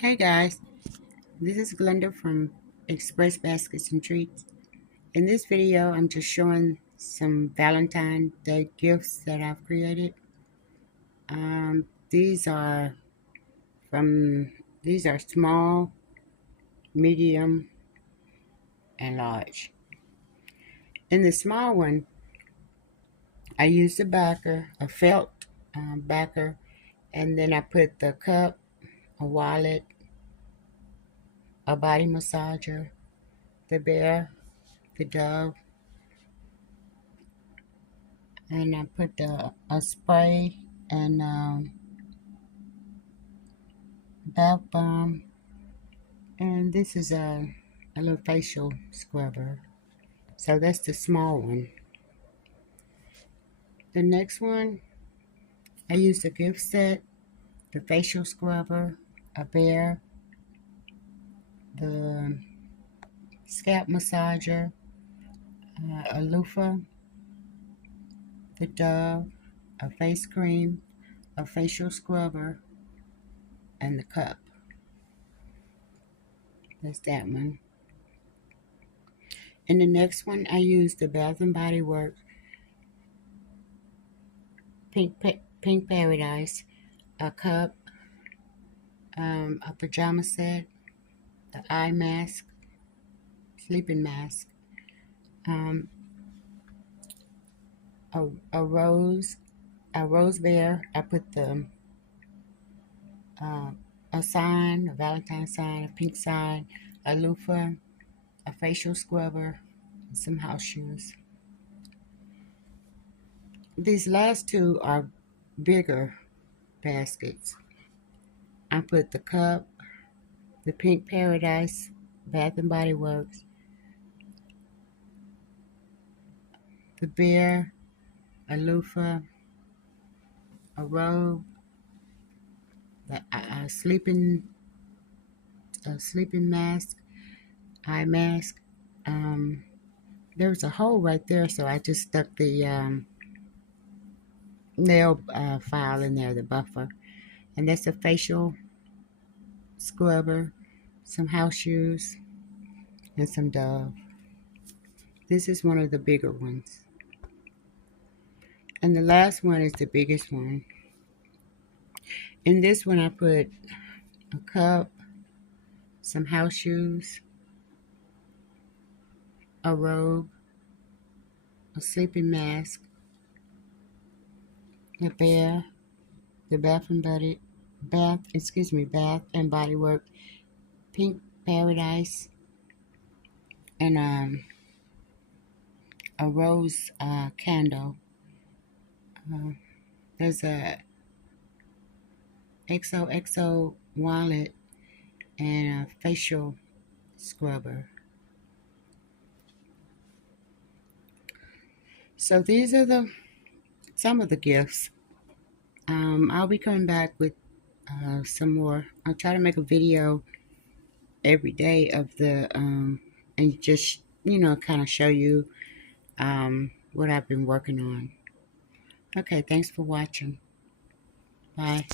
Hey guys, this is Glenda from Express Baskets and Treats. In this video, I'm just showing some Valentine Day gifts that I've created. These are small, medium, and large. In the small one, I used a backer, a felt backer, and then I put the cup, a wallet, a body massager, the bear, the dove, and I put a spray and bath bomb, and this is a little facial scrubber. So that's the small one. The next one, I used a gift set, the facial scrubber, a bear, the scalp massager, a loofah, the dove, a face cream, a facial scrubber, and the cup. That's that one. In the next one, I used the Bath and Body Works Pink Paradise, a cup, a pajama set, the eye mask, sleeping mask, um, a rose, bear. I put uh, a sign, a Valentine sign, a pink sign, a loofah, a facial scrubber, and some house shoes. These last two are bigger baskets. I put the cup, the Pink Paradise, Bath and Body Works, the bear, a loofah, a robe, a sleeping mask, eye mask. There was a hole right there, so I just stuck the nail file in there, the buffer. And that's a facial scrubber, some house shoes, and some Dove. This is one of the bigger ones. And the last one is the biggest one. In this one, I put a cup, some house shoes, a robe, a sleeping mask, a bear, the Bath and Body Work Pink Paradise, and a rose candle. There's a XOXO wallet and a facial scrubber. So these are some of the gifts. I'll be coming back with some more. I'll try to make a video every day of and just, kind of show you what I've been working on. Okay, thanks for watching. Bye.